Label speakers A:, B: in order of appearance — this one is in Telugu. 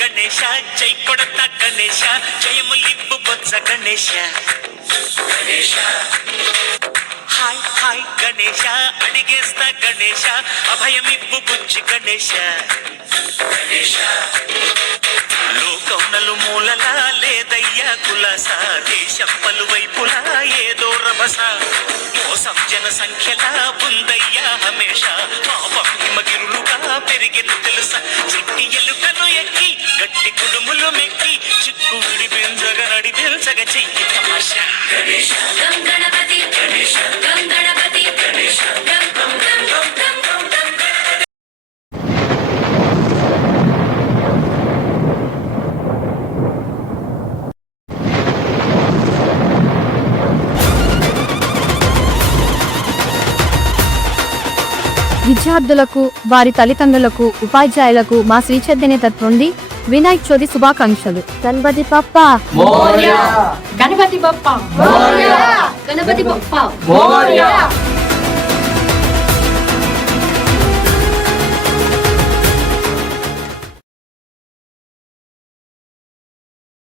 A: గణేశ జై కొడత గణేశ జయములిప్పు బొత్స గణేశ గణేశ హాయ్ హాయ్ గణేశ. అడిగేస్తా గణేశ. అభయమిబ్బు బుజ్జి గణేశ. గణేశ. లోకం నలుమూలలా లేదయ్యా కులస. దేశం పలువైపులా ఏదో రభస. మోసం జన సంఖ్యలా ఉందయ్యా హమేష. పాపం హిమగిరులుగా పెరిగిన తెలుసా. చిట్టి ఎలుకను ఎక్కి గట్టి కుడుములు మెక్కి చిక్కు విడి పెంచగ నడి పెంచగ చెయ్యి తమాషా. గణేశ.
B: విద్యార్థులకు వారి తల్లిదండ్రులకు ఉపాధ్యాయులకు మా శ్రీ చైతన్య తత్వండి వినాయక చవితి శుభాకాంక్షలు. గణపతి పప్ప
C: గణపతి బప్ప. గణపతి బప్ప.